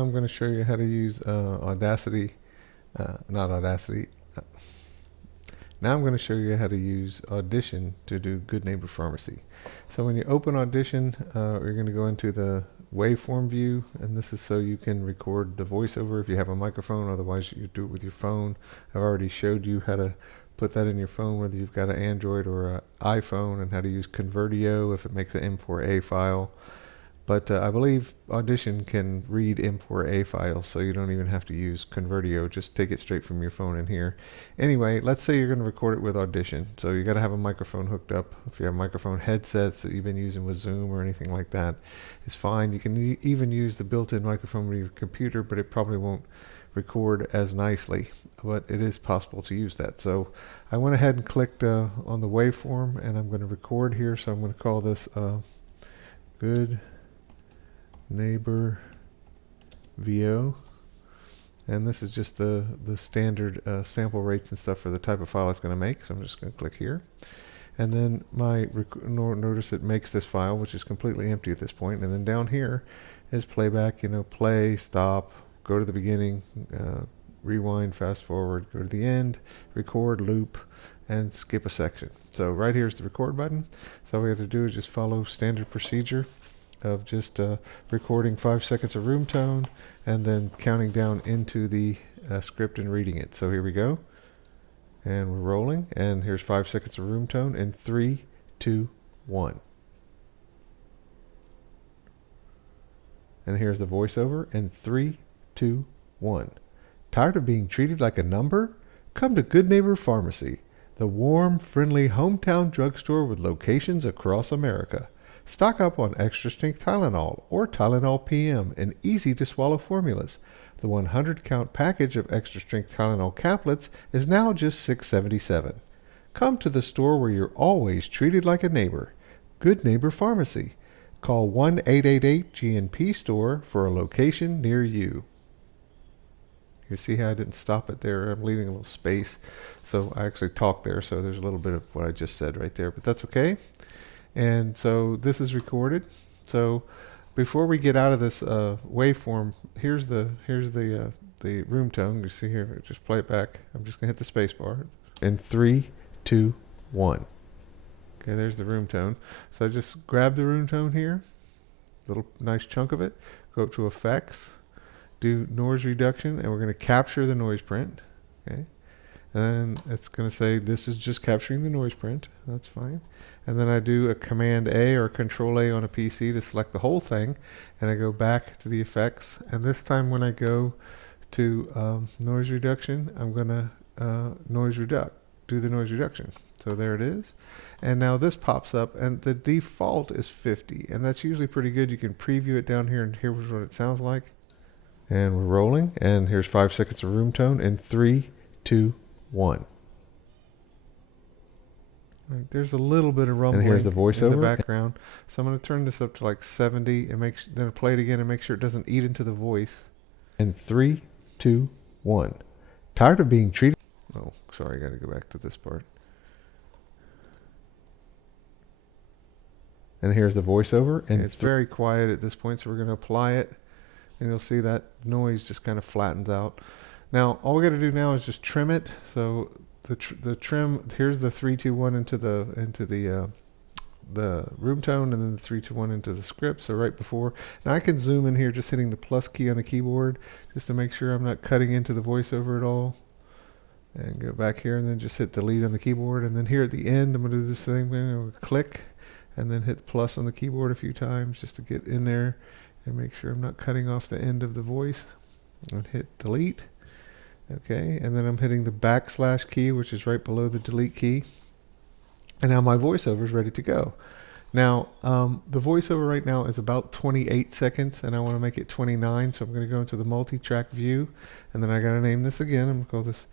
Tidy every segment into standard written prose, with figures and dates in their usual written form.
I'm going to show you how to use Audacity, not Audacity. uh, Now I'm going to show you how to use Audition to do Good Neighbor Pharmacy. So when you open Audition, you're going to go into the waveform view, and this is so you can record the voiceover if you have a microphone. Otherwise, you do it with your phone. I've already showed you how to put that in your phone, whether you've got an Android or an iPhone, and how to use Convertio if it makes an M4A file. But I believe Audition can read M4A files, so you don't even have to use Convertio. Just take it straight from your phone in here. Anyway, let's say you're going to record it with Audition. So you got to have a microphone hooked up. If you have microphone headsets that you've been using with Zoom or anything like that, it's fine. You can even use the built-in microphone with your computer, but it probably won't record as nicely. But it is possible to use that. So I went ahead and clicked on the waveform, and I'm going to record here. So I'm going to call this Good Neighbor VO, and this is just the standard sample rates and stuff for the type of file it's going to make. So I'm just going to click here, and then notice it makes this file, which is completely empty at this point. And then down here is playback. Play, stop, go to the beginning, rewind, fast forward, go to the end, record, loop, and skip a section. So right here is the record button. So all we have to do is just follow standard procedure of just recording 5 seconds of room tone and then counting down into the script and reading it. So here we go, and we're rolling, and here's 5 seconds of room tone in 3, 2, 1. And here's the voiceover in 3, 2, 1. Tired of being treated like a number? Come to Good Neighbor Pharmacy, the warm, friendly hometown drugstore with locations across America. Stock up on extra strength Tylenol or Tylenol PM in easy to swallow formulas. The 100 count package of extra strength Tylenol caplets is now just $6.77. Come to the store where you're always treated like a neighbor. Good Neighbor Pharmacy. Call 1-888-GNP-STORE for a location near you. You see how I didn't stop it there? I'm leaving a little space. So I actually talked there, so there's a little bit of what I just said right there, but that's okay. And so this is recorded. So before we get out of this waveform, here's the room tone. You see here, just play it back. I'm just gonna hit the space bar. In 3, 2, 1. Okay, there's the room tone. So I just grab the room tone here, little nice chunk of it, go up to effects, do noise reduction, and we're gonna capture the noise print. Okay. And then it's going to say this is just capturing the noise print. That's fine. And then I do a Command A or Control A on a PC to select the whole thing. And I go back to the effects. And this time when I go to noise reduction, I'm going to do the noise reduction. So there it is. And now this pops up, and the default is 50. And that's usually pretty good. You can preview it down here, and here's what it sounds like. And we're rolling. And here's 5 seconds of room tone in 3, 2, 1. Right, there's a little bit of rumbling, and here's the voiceover in the background. So I'm going to turn this up to like 70 and then play it again and make sure it doesn't eat into the voice. In 3, 2, 1. Tired of being treated? Oh, sorry, I got to go back to this part. And here's the voiceover, and it's very quiet at this point, so we're going to apply it, and you'll see that noise just kind of flattens out. Now, all we got to do now is just trim it. So the trim, here's the 3, 2, 1 into the room tone, and then the 3, 2, 1 into the script. So right before, now I can zoom in here just hitting the plus key on the keyboard just to make sure I'm not cutting into the voiceover at all. And go back here and then just hit delete on the keyboard. And then here at the end, I'm going to do this thing. I'm going to click and then hit the plus on the keyboard a few times just to get in there and make sure I'm not cutting off the end of the voice. And hit delete. Okay, and then I'm hitting the backslash key, which is right below the delete key. And now my voiceover is ready to go. Now, the voiceover right now is about 28 seconds, and I want to make it 29, so I'm going to go into the multi-track view, and then I got to name this again. I'm going to call this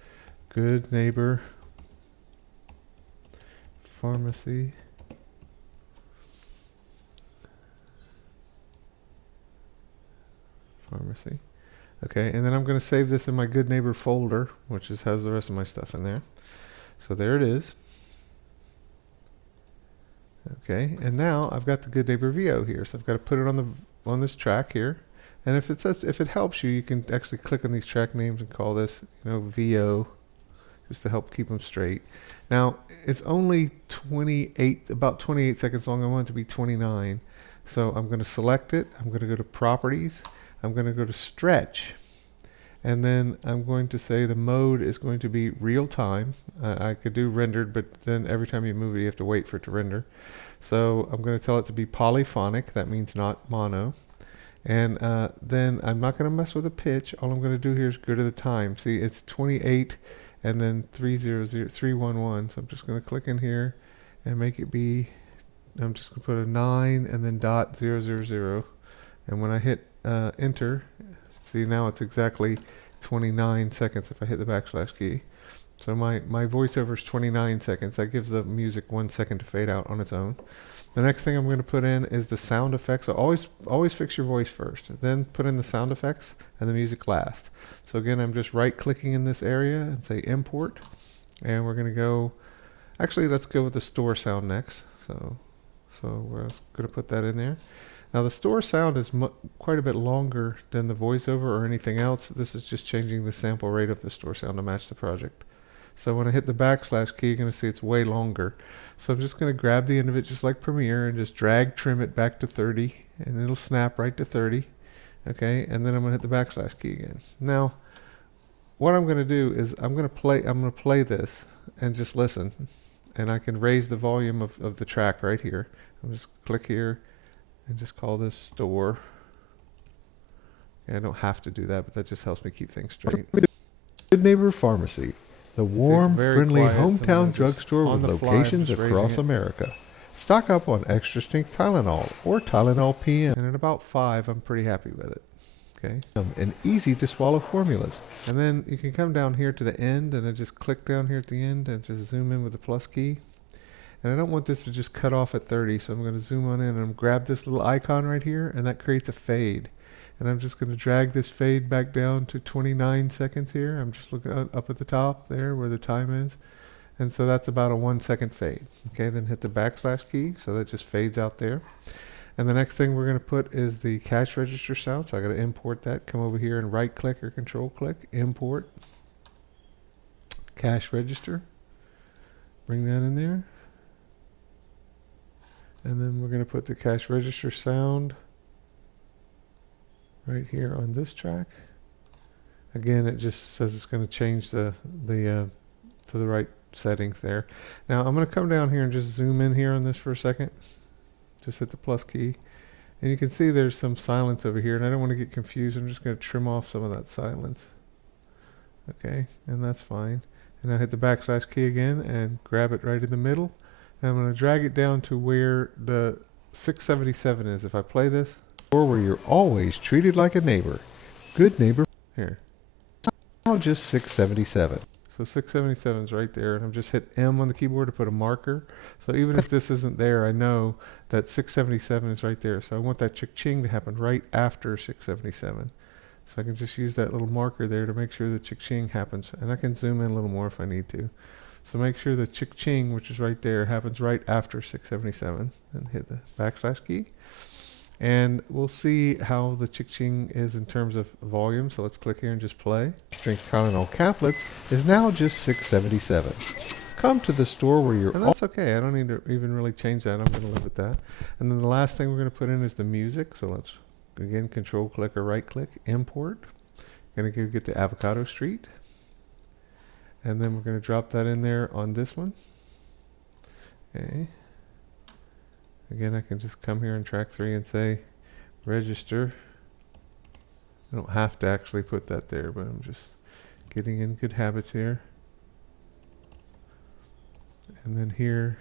Good Neighbor Pharmacy. Okay, and then I'm going to save this in my Good Neighbor folder, which has the rest of my stuff in there. So there it is. Okay, and now I've got the Good Neighbor VO here, so I've got to put it on this track here, And if it helps you, you can actually click on these track names and call this, VO, just to help keep them straight. Now, it's only about 28 seconds long. I want it to be 29. So I'm going to select it. I'm going to go to Properties. I'm going to go to Stretch. And then I'm going to say the mode is going to be real time. I could do rendered, but then every time you move it, you have to wait for it to render. So I'm going to tell it to be polyphonic. That means not mono. And then I'm not going to mess with the pitch. All I'm going to do here is go to the time. See, it's 28 and then 311. So I'm just going to click in here and make it be, I'm just going to put a 9 and then .000. And when I hit enter, see, now it's exactly 29 seconds if I hit the backslash key. So my voiceover is 29 seconds. That gives the music 1 second to fade out on its own. The next thing I'm going to put in is the sound effects. So always fix your voice first. Then put in the sound effects and the music last. So again, I'm just right clicking in this area and say import. And we're going to go, actually let's go with the store sound next. So we're going to put that in there. Now the store sound is quite a bit longer than the voiceover or anything else. This is just changing the sample rate of the store sound to match the project. So when I hit the backslash key, you're going to see it's way longer. So I'm just going to grab the end of it just like Premiere and just trim it back to 30, and it'll snap right to 30. Okay, and then I'm going to hit the backslash key again. Now, what I'm going to do is I'm going to play this and just listen. And I can raise the volume of the track right here. I'll just click here and just call this store. I don't have to do that, but that just helps me keep things straight. Good Neighbor Pharmacy, the warm, friendly hometown drugstore with locations across America. Stock up on extra strength Tylenol or Tylenol PM. And at about 5, I'm pretty happy with it. Okay. And easy to swallow formulas. And then you can come down here to the end and I just click down here at the end and just zoom in with the plus key. And I don't want this to just cut off at 30, so I'm going to zoom on in and grab this little icon right here, and that creates a fade. And I'm just going to drag this fade back down to 29 seconds here. I'm just looking up at the top there where the time is. And so that's about a 1 second fade. Okay, then hit the backslash key, so that just fades out there. And the next thing we're going to put is the cash register sound. So I got to import that, come over here and right click or control click, import cash register. Bring that in there. And then we're going to put the cash register sound right here on this track. Again, it just says it's going to change to the right settings there. Now I'm going to come down here and just zoom in here on this for a second. Just hit the plus key. And you can see there's some silence over here, and I don't want to get confused. I'm just going to trim off some of that silence. Okay, and that's fine. And I hit the backslash key again and grab it right in the middle. And I'm going to drag it down to where the 677 is. If I play this, or where you're always treated like a neighbor. Good Neighbor. Here. Now just 677. So 677 is right there, and I'm just hit M on the keyboard to put a marker. So even if this isn't there, I know that 677 is right there. So I want that chick-ching to happen right after 677. So I can just use that little marker there to make sure the chick-ching happens. And I can zoom in a little more if I need to. So make sure the chick-ching, which is right there, happens right after 677. And hit the backslash key. And we'll see how the chick-ching is in terms of volume. So let's click here and just play. Strength Tylenol caplets is now just 677. Come to the store where you're... And that's okay. I don't need to even really change that. I'm going to live with that. And then the last thing we're going to put in is the music. So let's, again, control click or right click, import. Going to get the Avocado Street. And then we're going to drop that in there on this one. Okay. Again, I can just come here in track 3 and say register. I don't have to actually put that there, but I'm just getting in good habits here. And then here,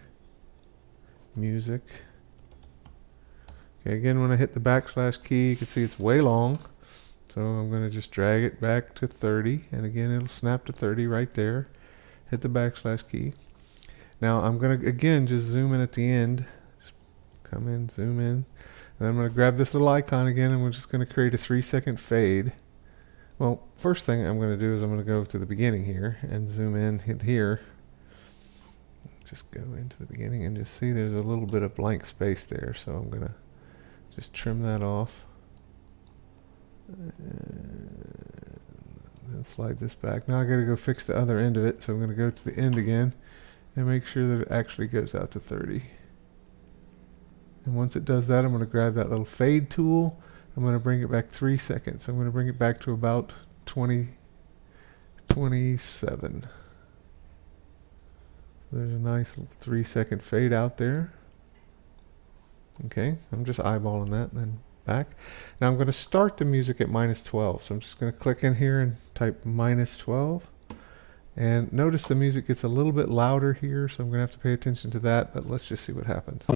music. Okay, again, when I hit the backslash key, you can see it's way long. So I'm going to just drag it back to 30. And again, it'll snap to 30 right there. Hit the backslash key. Now I'm going to, again, just zoom in at the end. Just come in, zoom in. And then I'm going to grab this little icon again, and we're just going to create a 3-second fade. Well, first thing I'm going to do is I'm going to go to the beginning here and zoom in, hit here. Just go into the beginning and just see there's a little bit of blank space there. So I'm going to just trim that off. And slide this back. Now I got to go fix the other end of it, so I'm going to go to the end again and make sure that it actually goes out to 30. And once it does that, I'm going to grab that little fade tool. I'm going to bring it back 3 seconds. I'm going to bring it back to about 27. There's a nice 3-second fade out there. Okay, I'm just eyeballing that and then back. Now I'm going to start the music at -12. So I'm just going to click in here and type -12. And notice the music gets a little bit louder here, so I'm going to have to pay attention to that, but let's just see what happens.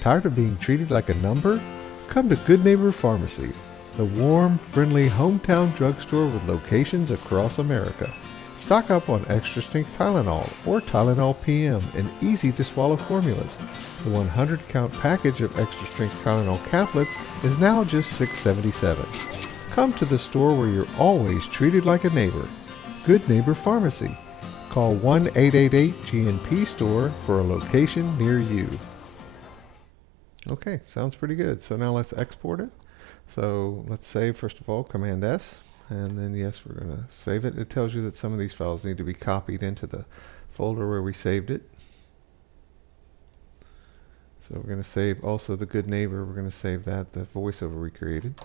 Tired of being treated like a number? Come to Good Neighbor Pharmacy, the warm, friendly hometown drugstore with locations across America. Stock up on extra strength Tylenol or Tylenol PM in easy to swallow formulas. The 100 count package of extra strength Tylenol caplets is now just $6.77. Come to the store where you're always treated like a neighbor. Good Neighbor Pharmacy. Call 1-888-GNP-STORE for a location near you. Okay, sounds pretty good. So now let's export it. So let's save, first of all, Command S. And then, yes, we're going to save it. It tells you that some of these files need to be copied into the folder where we saved it. So we're going to save also the Good Neighbor. We're going to save that, the voiceover we created.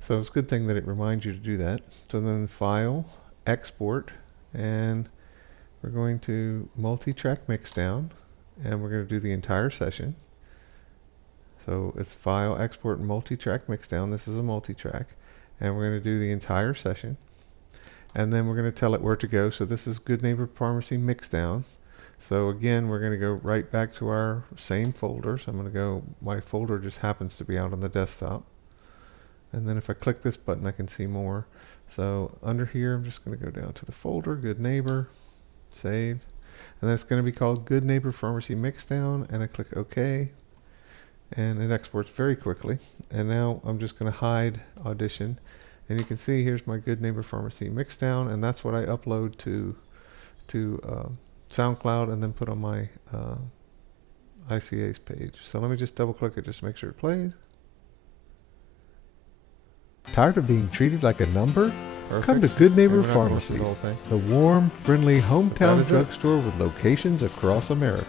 So it's a good thing that it reminds you to do that. So then File, Export, and we're going to multi-track mixdown, and we're going to do the entire session. So it's File, Export, and multi-track mixdown. This is a multi-track. And we're going to do the entire session. And then we're going to tell it where to go. So this is Good Neighbor Pharmacy Mixdown. So again, we're going to go right back to our same folder. So I'm going to go, my folder just happens to be out on the desktop. And then if I click this button, I can see more. So under here, I'm just going to go down to the folder, Good Neighbor, save. And then it's going to be called Good Neighbor Pharmacy Mixdown. And I click OK. And it exports very quickly. And now I'm just going to hide Audition. And you can see here's my Good Neighbor Pharmacy Mixdown, and that's what I upload to SoundCloud and then put on my ICA's page. So let me just double click it just to make sure it plays. Tired of being treated like a number? Perfect. Come to Good Neighbor Pharmacy, the warm, friendly hometown drugstore with locations across America.